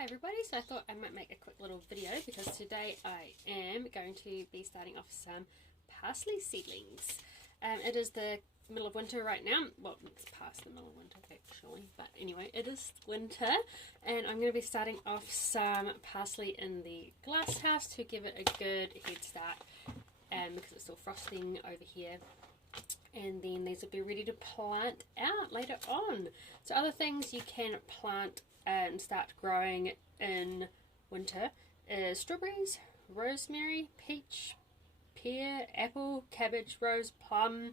Hi everybody, so I thought I might make a quick little video because today I am going to be starting off some parsley seedlings. It is the middle of winter right now. Well, it's past the middle of winter actually, but anyway, it is winter and I'm going to be starting off some parsley in the glass house to give it a good head start because it's still frosting over here. And then these will be ready to plant out later on. So other things you can plant and start growing in winter is strawberries, rosemary, peach, pear, apple, cabbage, rose, plum.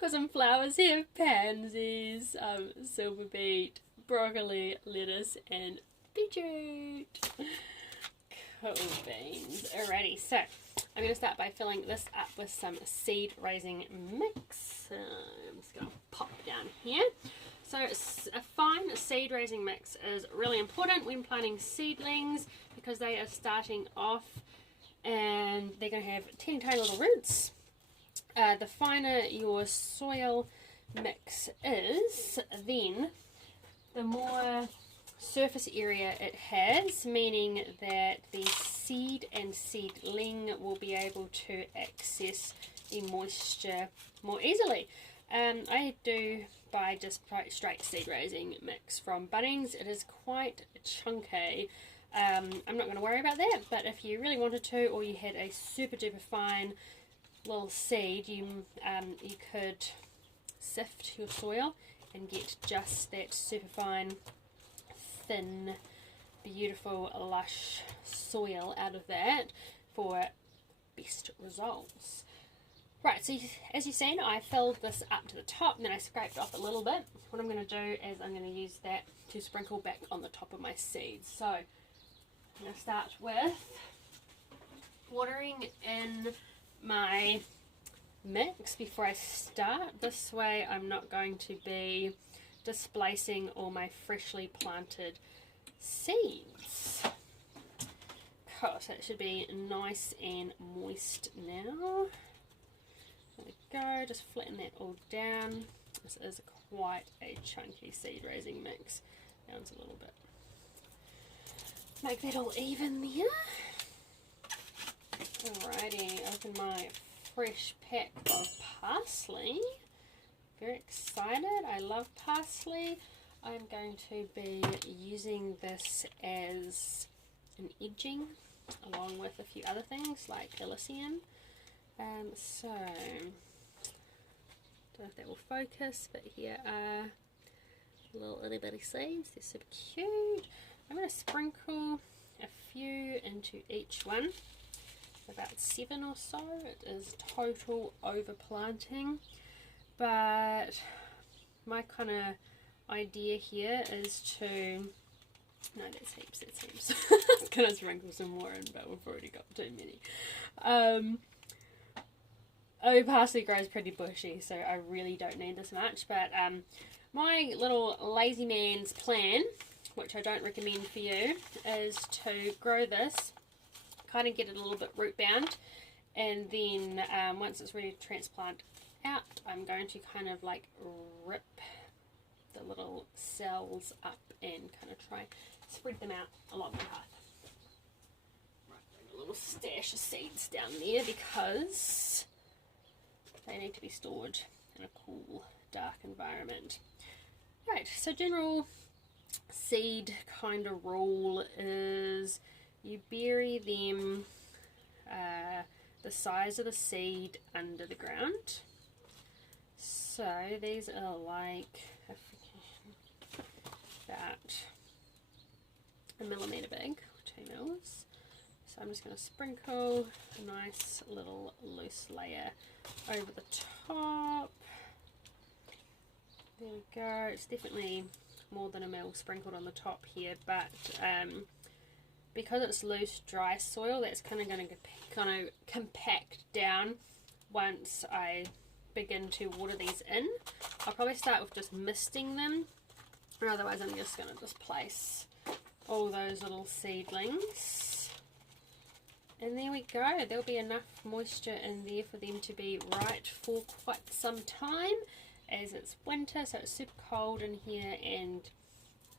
Got some flowers here, pansies, silver beet, broccoli, lettuce and beetroot. Cool beans. Alrighty, so I'm going to start by filling this up with some seed raising mix. I'm just going to pop down here. So a fine seed raising mix is really important when planting seedlings because they are starting off and they're going to have teeny tiny little roots. The finer your soil mix is, then the more surface area it has, meaning that the seed and seedling will be able to access the moisture more easily. I do buy just straight seed raising mix from Bunnings. It is quite chunky. I'm not going to worry about that, but if you really wanted to, or you had a super duper fine little seed, you could sift your soil and get just that super fine, thin, beautiful, lush soil out of that for best results. Right, so as you've seen, I filled this up to the top and then I scraped off a little bit. What I'm going to do is I'm going to use that to sprinkle back on the top of my seeds. So I'm going to start with watering in my mix before I start. This way I'm not going to be displacing all my freshly planted seeds. Cool, so it should be nice and moist now. There we go, just flatten that all down. This is quite a chunky seed raising mix. Down a little bit. Make that all even there. Alrighty, open my fresh pack of parsley. Very excited. I love parsley. I'm going to be using this as an edging along with a few other things like Elysium. So, don't know if that will focus, but here are little itty bitty seeds. They're super cute. I'm going to sprinkle a few into each one. About 7 or so. It is total overplanting. But my kind of idea here is to, no, that's heaps, that's heaps. I was going to sprinkle some more in, but we've already got too many. Parsley grows pretty bushy, so I really don't need this much, but my little lazy man's plan, which I don't recommend for you, is to grow this, kind of get it a little bit root bound, and then once it's ready to transplant out, I'm going to kind of like rip the little cells up and kind of try spread them out along the path. Right, bring a little stash of seeds down there because they need to be stored in a cool, dark environment. Right, so general seed kind of rule is you bury them the size of the seed under the ground. So these are like about a millimetre big, 2 mils. So I'm just going to sprinkle a nice little loose layer over the top. There we go. It's definitely more than a mil sprinkled on the top here, but because it's loose, dry soil, that's kind of going to compact down once I begin to water these in. I'll probably start with just misting them, or otherwise I'm just going to just place all those little seedlings. And there we go. There'll be enough moisture in there for them to be right for quite some time. as it's winter, so it's super cold in here and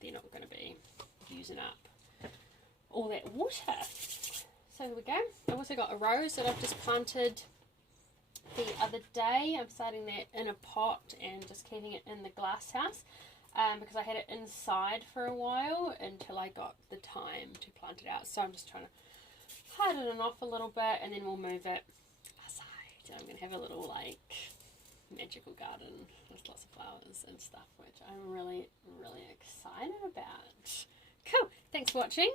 they're not going to be using up all that water. So here we go. I've also got a rose that I've just planted the other day. I'm starting that in a pot and just keeping it in the glass house because I had it inside for a while until I got the time to plant it out. So I'm just trying to harden it off a little bit and then we'll move it aside. And I'm going to have a little like magical garden with lots of flowers and stuff, which I'm really, really excited about. Cool. Thanks for watching.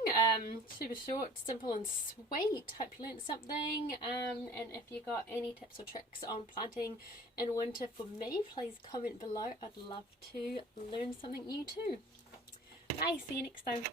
Super short, simple and sweet. Hope you learned something. And if you got any tips or tricks on planting in winter for me, please comment below. I'd love to learn something new too. Bye. See you next time.